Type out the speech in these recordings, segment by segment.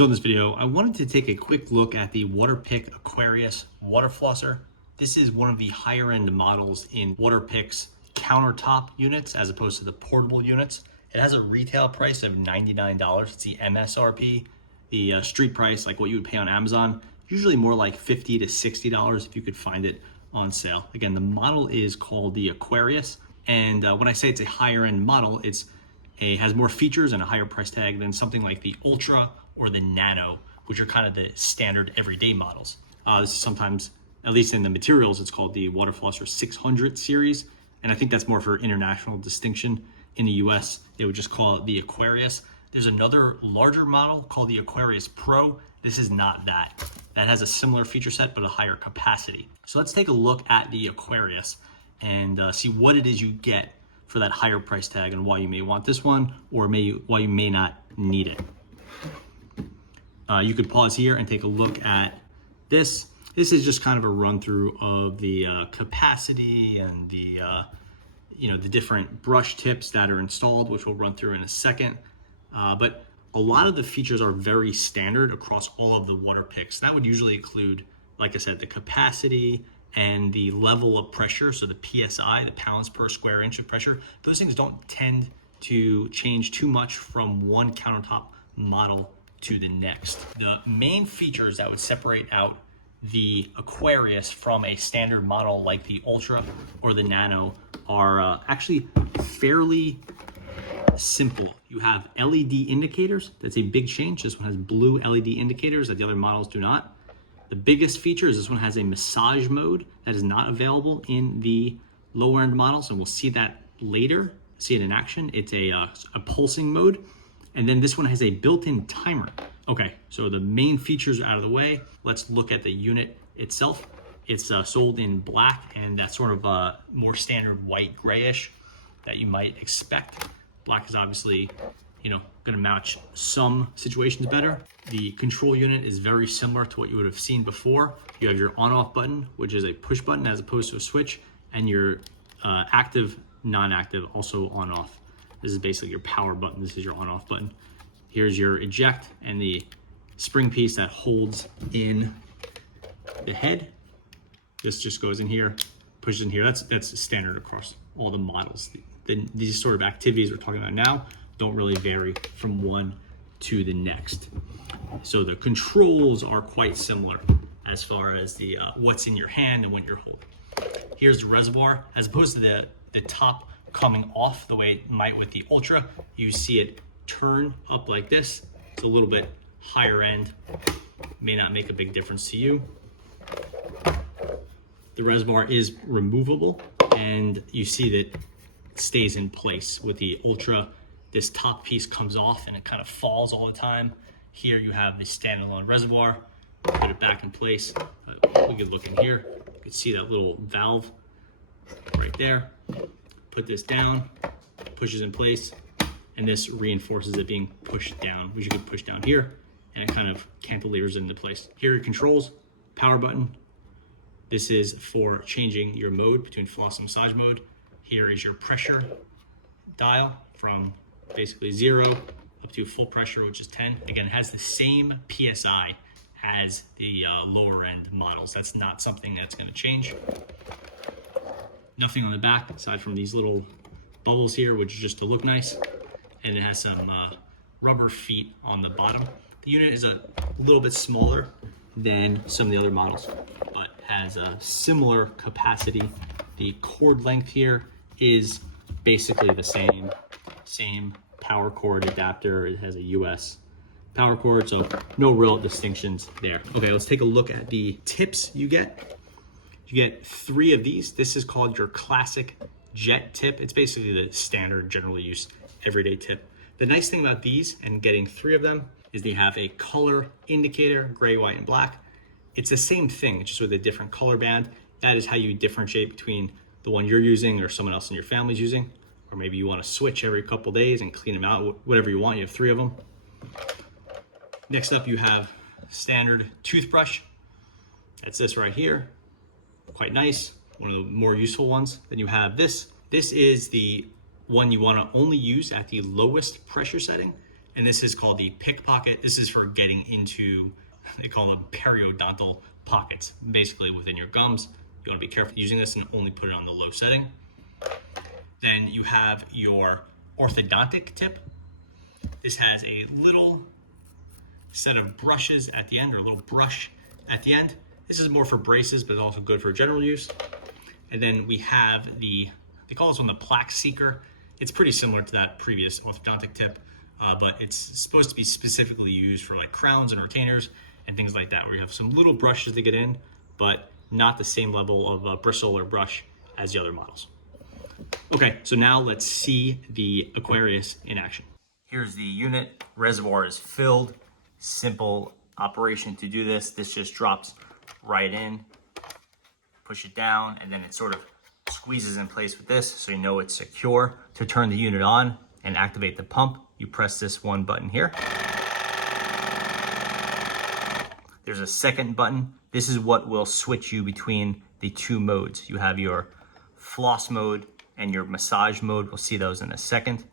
So in this video, I wanted to take a quick look at the Waterpik Aquarius water flosser. This is one of the higher end models in Waterpik's countertop units as opposed to the portable units. It has a retail price of $99. It's the MSRP. The street price, like what you would pay on Amazon, usually more like $50 to $60 if you could find it on sale. Again, the model is called the Aquarius. And when I say it's a higher end model, it has more features and a higher price tag than something like the Ultra or the Nano, which are kind of the standard everyday models. This is sometimes, at least in the materials, it's called the Water Flosser 600 series. And I think that's more for international distinction. In the US, they would just call it the Aquarius. There's another larger model called the Aquarius Pro. This is not that. That has a similar feature set, but a higher capacity. So let's take a look at the Aquarius and see what it is you get for that higher price tag and why you may want this one or why you may not need it. You could pause here and take a look at this. This is just kind of a run through of the capacity and the the different brush tips that are installed, which we'll run through in a second. But a lot of the features are very standard across all of the Waterpiks. That would usually include, like I said, the capacity and the level of pressure. So the PSI, the pounds per square inch of pressure, those things don't tend to change too much from one countertop model to the next. The main features that would separate out the Aquarius from a standard model like the Ultra or the Nano are actually fairly simple. You have LED indicators. That's a big change. This one has blue LED indicators that the other models do not. The biggest feature is this one has a massage mode that is not available in the lower end models, and we'll see that later, see it in action. It's a pulsing mode. And then this one has a built-in timer. Okay, so the main features are out of the way. Let's look at the unit itself. It's sold in black and that sort of more standard white grayish that you might expect. Black is obviously, gonna match some situations better. The control unit is very similar to what you would have seen before. You have your on-off button, which is a push button as opposed to a switch, and your active, non-active, also on-off. This is basically your power button. This is your on-off button. Here's your eject and the spring piece that holds in the head. This just goes in here, pushes in here. That's standard across all the models. These sort of activities we're talking about now don't really vary from one to the next. So the controls are quite similar as far as the what's in your hand and what you're holding. Here's the reservoir. As opposed to the top coming off the way it might with the Ultra, you see it turn up like this. It's a little bit higher end, may not make a big difference to you. The reservoir is removable, and you see that it stays in place. With the Ultra, this top piece comes off and it kind of falls all the time. Here you have the standalone reservoir, put it back in place. We could look in here, you can see that little valve right there. Put this down, pushes in place, and this reinforces it being pushed down, which you can push down here, and it kind of cantilevers into place. Here are your controls, power button. This is for changing your mode between floss and massage mode. Here is your pressure dial from basically 0 up to full pressure, which is 10. Again, it has the same PSI as the lower end models. That's not something that's gonna change. Nothing on the back aside from these little bubbles here, which is just to look nice. And it has some rubber feet on the bottom. The unit is a little bit smaller than some of the other models, but has a similar capacity. The cord length here is basically the same power cord adapter. It has a US power cord, so no real distinctions there. Okay, let's take a look at the tips you get. You get 3 of these. This is called your classic jet tip. It's basically the standard, generally used everyday tip. The nice thing about these and getting 3 of them is they have a color indicator, gray, white, and black. It's the same thing, just with a different color band. That is how you differentiate between the one you're using or someone else in your family's using. Or maybe you want to switch every couple days and clean them out, whatever you want. You have 3 of them. Next up, you have standard toothbrush. That's this right here. Quite nice, one of the more useful ones. Then you have this. This is the one you want to only use at the lowest pressure setting, and this is called the pick pocket. This is for getting into, they call them periodontal pockets, basically within your gums. You want to be careful using this and only put it on the low setting. Then you have your orthodontic tip. This has a little set of brushes at the end, or a little brush at the end. This is more for braces, but it's also good for general use. And then we have they call this one the plaque seeker. It's pretty similar to that previous orthodontic tip, but it's supposed to be specifically used for like crowns and retainers and things like that, where you have some little brushes to get in, but not the same level of bristle or brush as the other models. Okay, so now let's see the Aquarius in action. Here's the unit. Reservoir is filled. Simple operation to do this. This just drops right in. Push it down, and then it sort of squeezes in place with this, so you know it's secure. To turn the unit on and activate the pump, you press this one button here. There's a second button. This is what will switch you between the two modes. You have your floss mode and your massage mode. We'll see those in a second.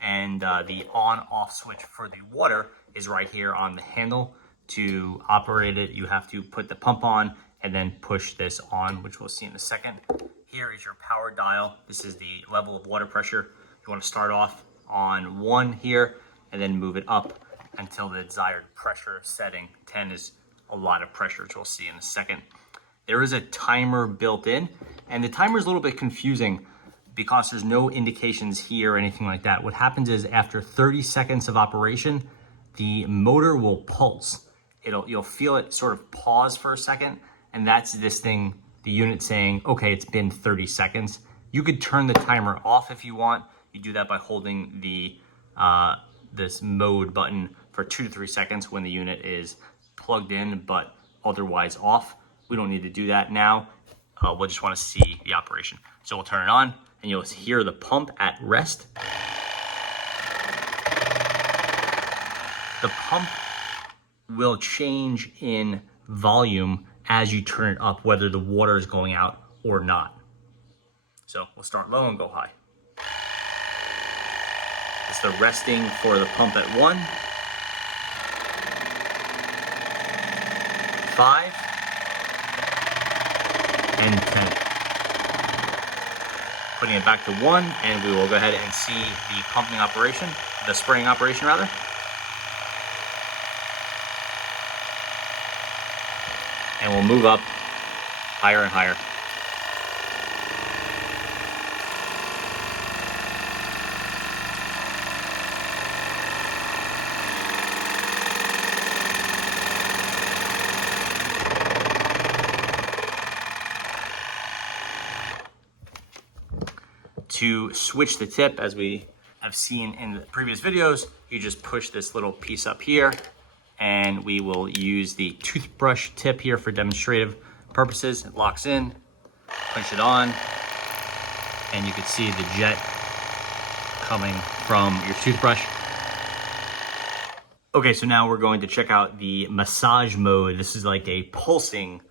And the on-off switch for the water is right here on the handle. To operate it, you have to put the pump on and then push this on, which we'll see in a second. Here is your power dial. This is the level of water pressure. You want to start off on 1 here and then move it up until the desired pressure setting. 10 is a lot of pressure, which we'll see in a second. There is a timer built in, and the timer is a little bit confusing because there's no indications here or anything like that. What happens is after 30 seconds of operation, the motor will pulse. You'll feel it sort of pause for a second, and that's this thing, the unit saying, okay, it's been 30 seconds. You could turn the timer off if you want. You do that by holding the this mode button for 2 to 3 seconds when the unit is plugged in, but otherwise off. We don't need to do that now. We'll just want to see the operation. So we'll turn it on, and you'll hear the pump at rest. The pump will change in volume as you turn it up, whether the water is going out or not. So we'll start low and go high. It's the resting for the pump at 1, 5, and 10. Putting it back to 1, and we will go ahead and see the pumping operation, the spraying operation rather. And we'll move up higher and higher. To switch the tip, as we have seen in the previous videos, you just push this little piece up here, and we will use the toothbrush tip here for demonstrative purposes. It locks in, push it on, and you can see the jet coming from your toothbrush. Okay, so now we're going to check out the massage mode. This is like a pulsing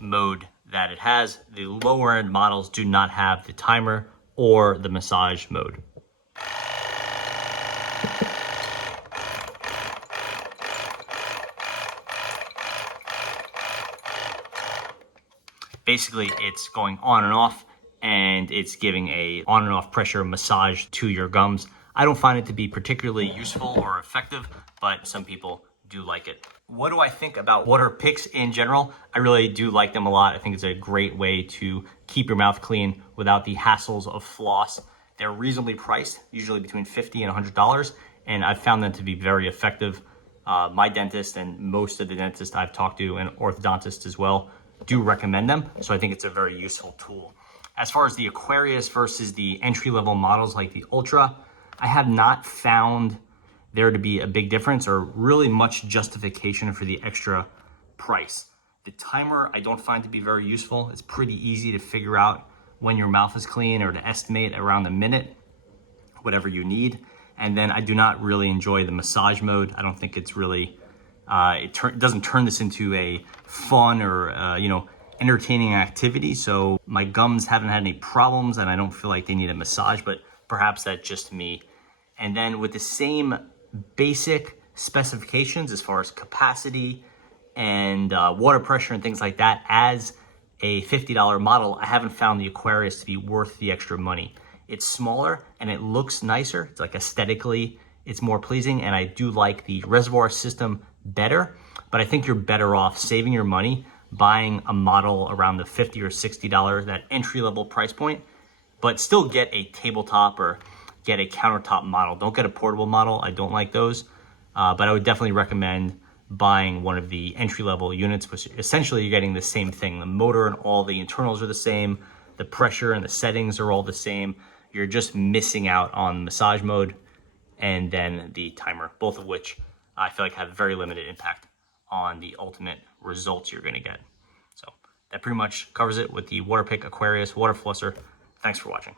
mode that it has. The lower end models do not have the timer or the massage mode. Basically, it's going on and off, and it's giving a on and off pressure massage to your gums. I don't find it to be particularly useful or effective, but some people do like it. What do I think about Waterpiks in general? I really do like them a lot. I think it's a great way to keep your mouth clean without the hassles of floss. They're reasonably priced, usually between $50 and $100, and I've found them to be very effective. My dentist and most of the dentists I've talked to, and orthodontists as well, do recommend them, so I think it's a very useful tool. As far as the Aquarius versus the entry-level models like the Ultra, I have not found there to be a big difference or really much justification for the extra price. The timer I don't find to be very useful. It's pretty easy to figure out when your mouth is clean, or to estimate around a minute, whatever you need. And then I do not really enjoy the massage mode. I don't think it's really, it doesn't turn this into a fun or entertaining activity. So my gums haven't had any problems, and I don't feel like they need a massage, but perhaps that's just me. And then with the same basic specifications as far as capacity and water pressure and things like that as a $50 model, I haven't found the Aquarius to be worth the extra money. It's smaller and it looks nicer. It's like aesthetically, it's more pleasing, and I do like the reservoir system better, but I think you're better off saving your money buying a model around the $50 or $60, that entry-level price point, but still get a tabletop or get a countertop model. Don't get a portable model. I don't like those, but I would definitely recommend buying one of the entry-level units, which essentially you're getting the same thing. The motor and all the internals are the same. The pressure and the settings are all the same. You're just missing out on massage mode and then the timer, both of which I feel like have very limited impact on the ultimate results you're going to get. So that pretty much covers it with the Waterpik Aquarius water flosser. Thanks for watching.